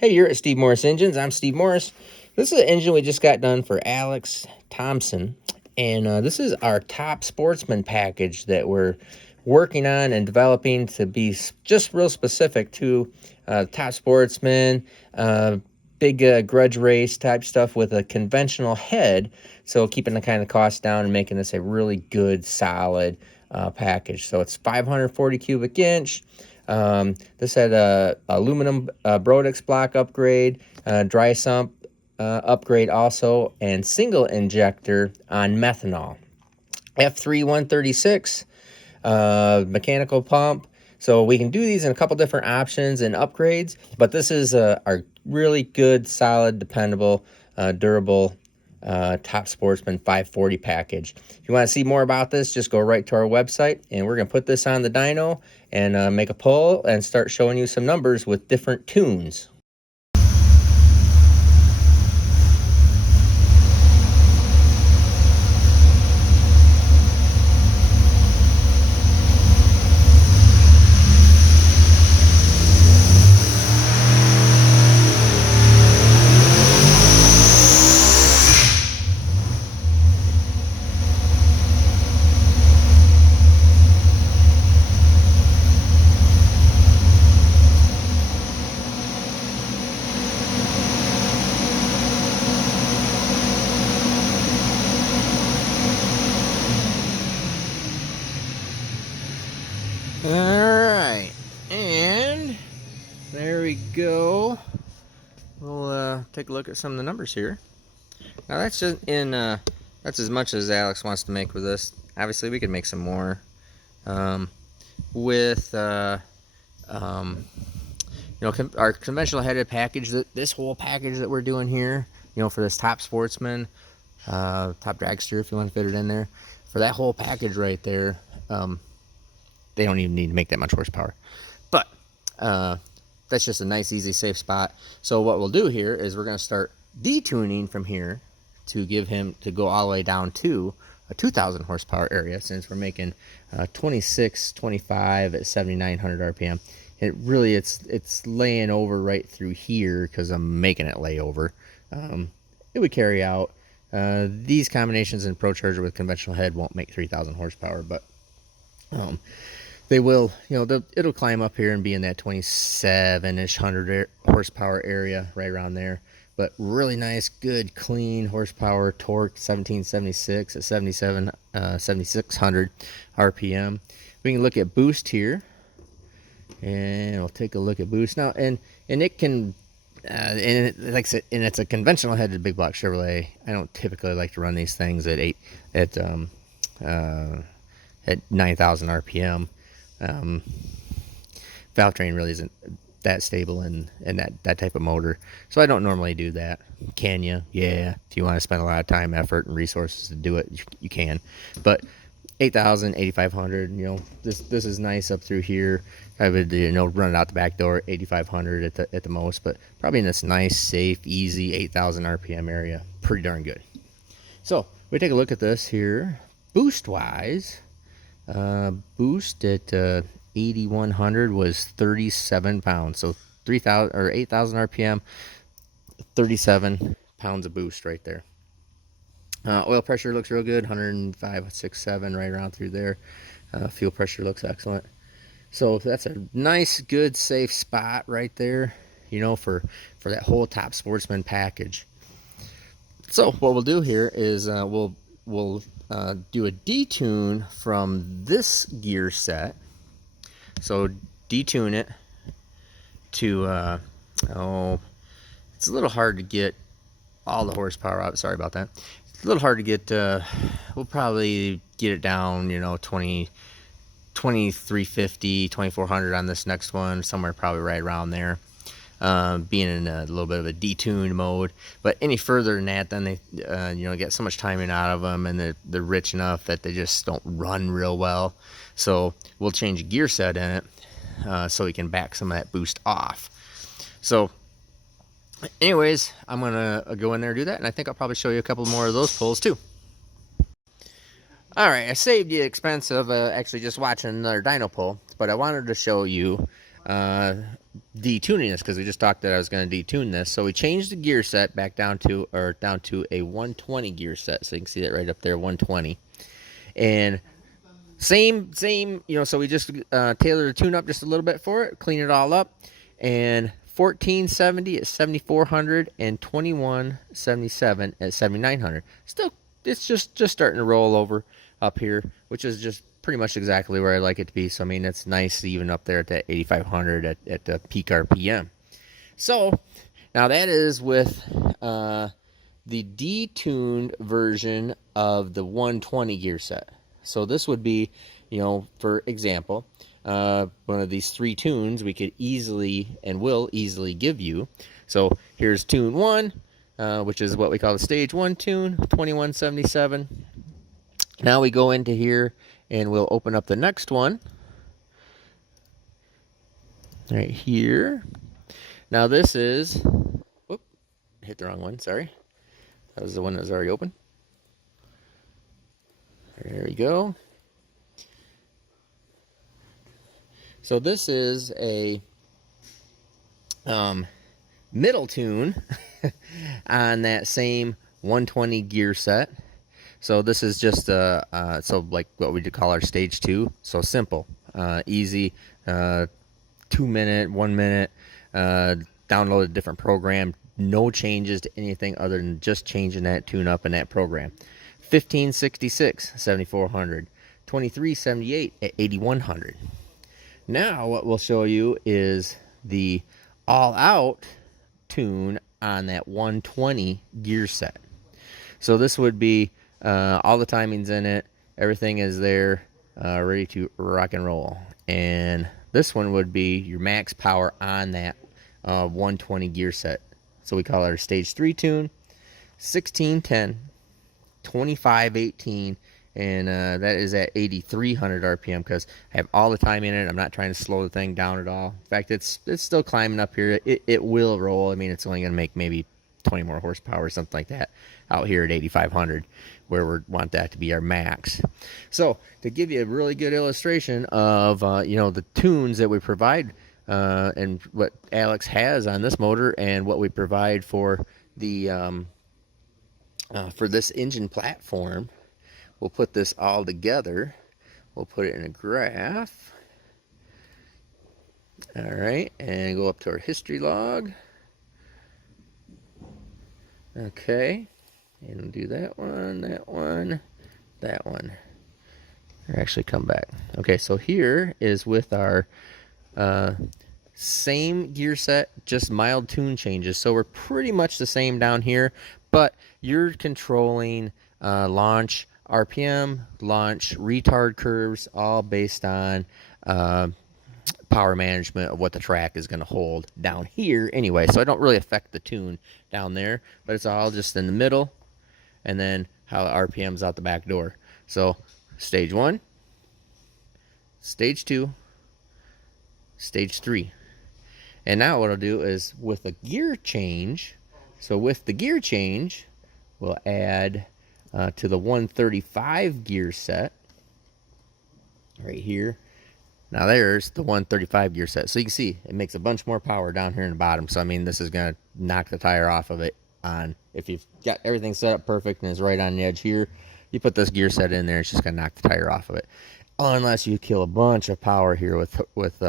Hey, you're at Steve Morris Engines. I'm Steve Morris. This is an engine we just got done for Alex Thompson, and this is our Top Sportsman package that we're working on and developing to be just real specific to Top Sportsman, big grudge race type stuff with a conventional head, so keeping the kind of cost down and making this a really good, solid package. So it's 540 cubic inch. This had a aluminum Brodix block upgrade, dry sump upgrade also, and single injector on methanol. F3 136 mechanical pump. So we can do these in a couple different options and upgrades, but this is our really good, solid, dependable, durable Top Sportsman 540 package. If you want to see more about this, just go right to our website, and we're going to put this on the dyno and make a pull and start showing you some numbers with different tunes. Alright, and there we go. We'll take a look at some of the numbers here. Now that's just that's as much as Alex wants to make with this. Obviously we could make some more with our conventional headed package. This whole package that we're doing here, for this Top Sportsman, Top Dragster, if you want to fit it in there, for that whole package right there, they don't even need to make that much horsepower. But that's just a nice, easy, safe spot. So what we'll do here is we're going to start detuning from here to give him to go all the way down to a 2,000 horsepower area, since we're making 2625 at 7,900 RPM. It really, it's laying over right through here because I'm making it lay over. It would carry out. These combinations in Pro Charger with conventional head won't make 3,000 horsepower, but they will, it'll climb up here and be in that 27-ish 100 horsepower area, right around there. But really nice, good, clean horsepower, torque, 1776 at 7,600 RPM. We can look at boost here, and we'll take a look at boost now. And it can, like I said, and it's a conventional headed big block Chevrolet. I don't typically like to run these things at 9,000 RPM. Valve train really isn't that stable in that type of motor, so I don't normally do that. Can you? Yeah, if you want to spend a lot of time, effort, and resources to do it, you can. But 8,000, 8,500, this is nice up through here. I would run it out the back door, 8,500 at the most, but probably in this nice, safe, easy 8,000 RPM area, pretty darn good. So we take a look at this here, boost wise. Boost at 8,100 was 37 pounds, so 3,000 or 8,000 RPM, 37 pounds of boost right there. Oil pressure looks real good, 105.67, right around through there. Fuel pressure looks excellent. So that's a nice, good, safe spot right there, for that whole Top Sportsman package. So what we'll do here is we'll do a detune from this gear set. So detune it to it's a little hard to get all the horsepower out. Sorry about that. It's a little hard to get. We'll probably get it down, 2350, 2400 on this next one, somewhere probably right around there. Being in a little bit of a detuned mode, but any further than that, then they get so much timing out of them, and they're rich enough that they just don't run real well. So we'll change a gear set in it so we can back some of that boost off. So anyways, I'm gonna go in there and do that, and I think I'll probably show you a couple more of those pulls too. All right, I saved you the expense of actually just watching another dyno pull, but I wanted to show you detuning this, because we just talked that I was going to detune this. So we changed the gear set back down to a 120 gear set. So you can see that right up there, 120. And same, you know, so we just tailored the tune up just a little bit for it, clean it all up. And 1470 at 7400 and 2177 at 7900. Still, it's just starting to roll over up here, which is just pretty much exactly where I like it to be. So I mean, it's nice even up there at that 8500 at the peak RPM. So now that is with the detuned version of the 120 gear set. So this would be, you know, for example, one of these 3 tunes we could easily and will easily give you. So here's tune 1, which is what we call the stage 1 tune, 2177. Now we go into here and we'll open up the next one right here. Now this is, whoop, hit the wrong one, sorry. That was the one that was already open. There we go. So this is a middle tune on that same 120 gear set. So this is just so like what we call our stage 2. So simple, easy, 2 minute, 1 minute. Download a different program. No changes to anything other than just changing that tune up in that program. 1566, 7400. 2378 at 8100. Now what we'll show you is the all-out tune on that 120 gear set. So this would be all the timings in it. Everything is there, ready to rock and roll. And this one would be your max power on that 120 gear set. So we call it our stage 3 tune, 1610, 2518, and that is at 8300 RPM because I have all the time in it. I'm not trying to slow the thing down at all. In fact, it's still climbing up here. It will roll. I mean, it's only going to make maybe 20 more horsepower or something like that out here at 8500, where we want that to be our max. So to give you a really good illustration of you know, the tunes that we provide and what Alex has on this motor and what we provide for the for this engine platform, we'll put this all together. We'll put it in a graph. All right, and go up to our history log. Okay, and we'll do that one, that one, that one. Or actually come back. Okay, so here is with our same gear set, just mild tune changes. So we're pretty much the same down here, but you're controlling launch RPM, launch retard curves, all based on power management of what the track is going to hold down here anyway. So I don't really affect the tune down there, but it's all just in the middle, and then how the RPM's out the back door. So stage 1, stage 2, stage 3. And now what I'll do is with a gear change, so with the gear change, we'll add to the 135 gear set right here. Now there's the 135 gear set. So you can see it makes a bunch more power down here in the bottom. So I mean, this is going to knock the tire off of it on. If you've got everything set up perfect and it's right on the edge here, you put this gear set in there, it's just going to knock the tire off of it. Unless you kill a bunch of power here with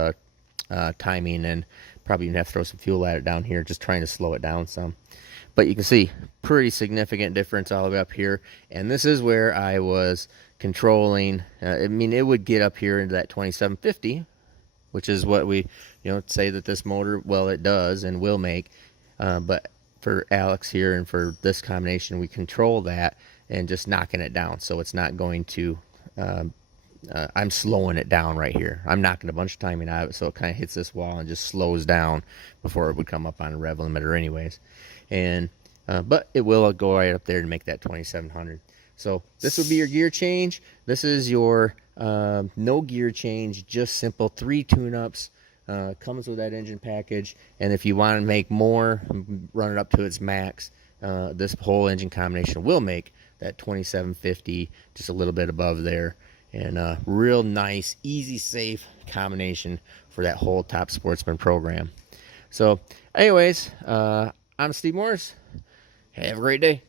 timing, and probably even have to throw some fuel at it down here, just trying to slow it down some. But you can see pretty significant difference all the way up here. And this is where I was controlling. I mean, it would get up here into that 2750, which is what we, you know, say that this motor, well, it does and will make. But for Alex here and for this combination, we control that and just knocking it down. So it's not going to, I'm slowing it down right here. I'm knocking a bunch of timing out of it, so it kind of hits this wall and just slows down before it would come up on a rev limiter anyways. And but it will go right up there to make that 2700. So this would be your gear change. This is your no gear change, just simple 3 tune-ups. Comes with that engine package, and if you want to make more, run it up to its max, this whole engine combination will make that 2750, just a little bit above there. And real nice, easy, safe combination for for that whole Top Sportsman program. So anyways, I'm Steve Morris. Have a great day.